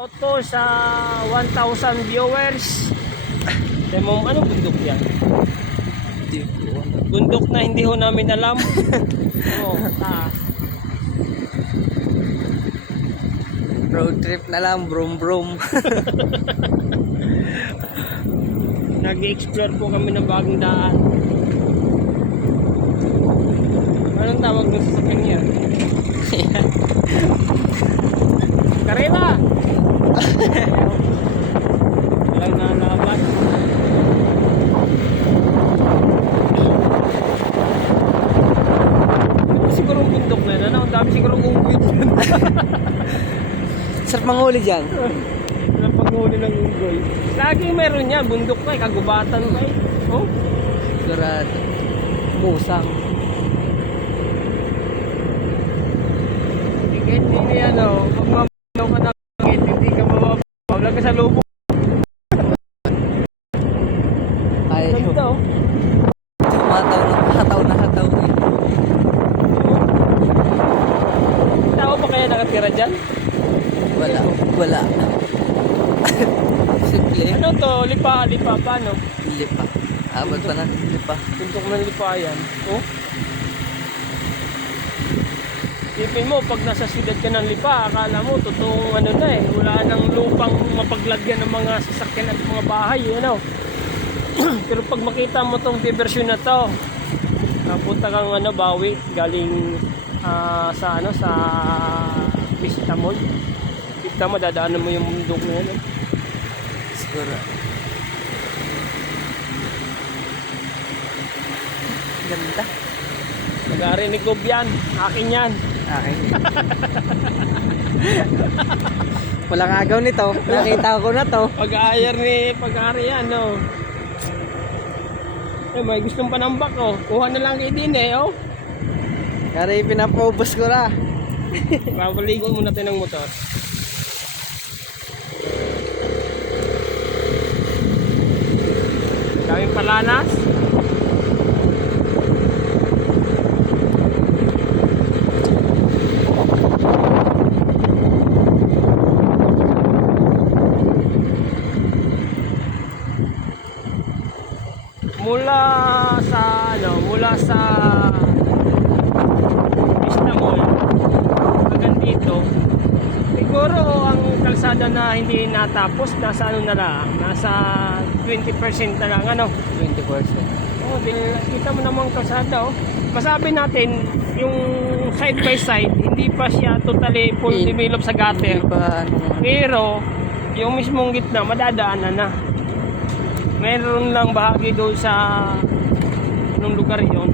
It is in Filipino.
Out po sa 1,000 viewers. Demo, anong bundok yan? Bundok na hindi ho namin alam. Road trip na lang, brum brum. Nag-explore po kami ng bagong daan. Anong tawag ng sasakyan niya? Karela! Walang nalaban. Ano siguro ang bundok na yan? Ang dami siguro unggoy dyan. Sarap manghuli dyan. Walang panghuli ng unggoy. Laging meron yan. Bundok na eh. Kagubatan na eh. Oh? Sigurado. Musang. Kahit hindi yan o. Pag mamayaw ka na kahit hindi ka mababaw. Wala ka sa lubog. Ay, Ganda o. hataw na hataw. Tao ba kaya nakatira dyan? Wala. Simple. Ano to? Lipa paano? Lipa. Abot pa na. Lipa. Bundok ng lipa yan. Oh? Isipin mo, pag nasa siyudad ka ng lipa, akala mo, totoong ano na eh. Wala nang lupang mapaglagyan ng mga sasakyan at mga bahay. Ano? Pero pag makita mo tong diversyon na to, punta kang ano, Bawi, galing sa ano, sa Vista Mall. Vista mo, dadaanan mo yung bundok na yan. Eh. Siguro. Ganda. Nag-arinig ko yan. Akin yan. Akin. Walang agaw nito. Nakita ko na to. Pag-aari yan, no. Eh, may gustong panambak, oh. Kuha na lang kayo din, eh, oh. Kaya pinapaubos ko na. Papaligo muna tayo ng motor. Daming palanas. Mula sa Vista Mall hanggang dito, siguro ang kalsada na hindi natapos nasa ano na lang, nasa 20% na lang, ano? 20%. Oh, kita mo namang kalsada, oh. Masabi natin yung side by side hindi pa siya totally full develop sa gutter, pero yung mismong gitna madadaanan na. Meron lang bahagi doon sa nung lugar yon